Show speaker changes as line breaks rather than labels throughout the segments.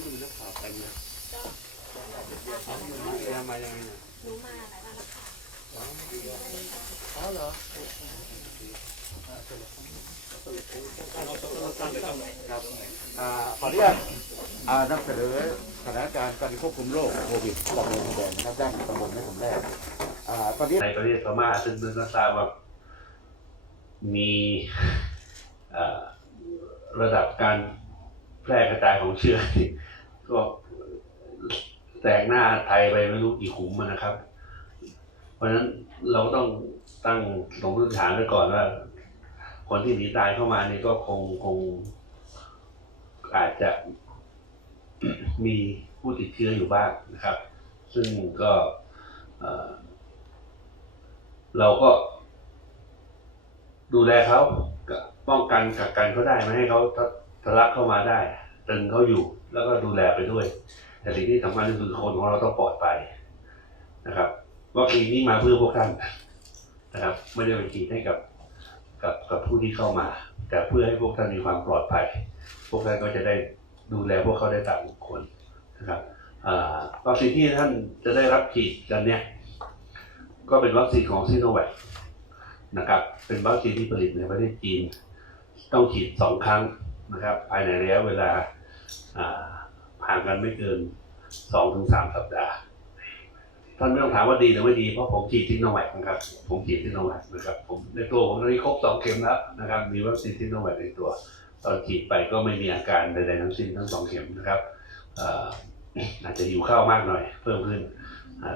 อ้ยดูนักข่าวเต็มเลย
ก็
เอาอยู่มายังไงเนี่ย
รู้มาหลายวันแล้วค่ะ
อ๋อเหรอครับอ่าขออนุญาตอ่านำเสนอสถานการณ์การควบคุมโรคโควิดกับโรงพยาบาลนะครับด้านตำบลในผมแรกอ่าตอนนี้
ในประเทศพม่าซึ่งเพิ่งทราบว่ามีเอ่อระดับการแพร่กระจายของเชื้อที่ ก็แตกหน้าไทยไปไม่รู้กี่ขุมนะครับ เพราะฉะนั้นเราก็ต้องตั้งสมมติฐานไว้ก่อนว่า คนที่หนีตายเข้ามานี่ก็คงคง อาจจะมีผู้ติดเชื้ออยู่บ้างนะครับ ซึ่งก็เราก็ดูแลเขาป้องกันกักกันเขาได้ไม่ให้เขาทะลักเข้ามาได้ ตึงเขาอยู่แล้วก็ดูแลไปด้วย แต่สิ่งที่สำคัญที่สุดคือคนของเราต้องปลอดภัยนะครับวัคซีนนี้มาเพื่อพวกท่านนะครับ ไม่ได้ไปฉีดให้กับกับกับผู้ที่เข้ามา แต่เพื่อให้พวกท่านมีความปลอดภัย พวกท่านก็จะได้ดูแลพวกเขาได้ตามคนนะครับวัคซีนที่ท่านจะได้รับฉีดกันเนี่ยก็เป็นวัคซีนของซีโนแวคนะครับ เป็นวัคซีนที่ผลิตในประเทศจีน ต้องฉีดสองครั้งนะครับ ภายในระยะเวลา ห่างกันไม่เกินสองถึงสามสัปดาห์ท่านไม่ต้องถามว่าดีหรือไม่ดีเพราะผมฉีดซีโนแวคนะครับ ผมฉีดซีโนแวคนะครับ ผมในตัวผมตอนนี้ครบสองเข็มแล้วนะครับมีวัคซีนซีโนแวคในตัว ตอนฉีดไปก็ไม่มีอาการใดๆทั้งสิ้นทั้งสองเข็มนะครับอาจจะหิวข้าวมากหน่อย เพิ่มขึ้น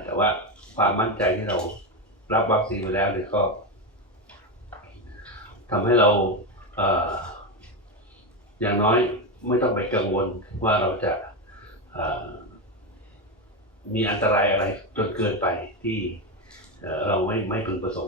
แต่ว่าความมั่นใจที่เรารับวัคซีนไปแล้วเนี่ยก็ทำให้เราออย่างน้อย ไม่ต้องไปกังวลว่าเราจะมีอันตรายอะไรจนเกินไปที่เอ่อเราไม่ไม่พึงประสงค์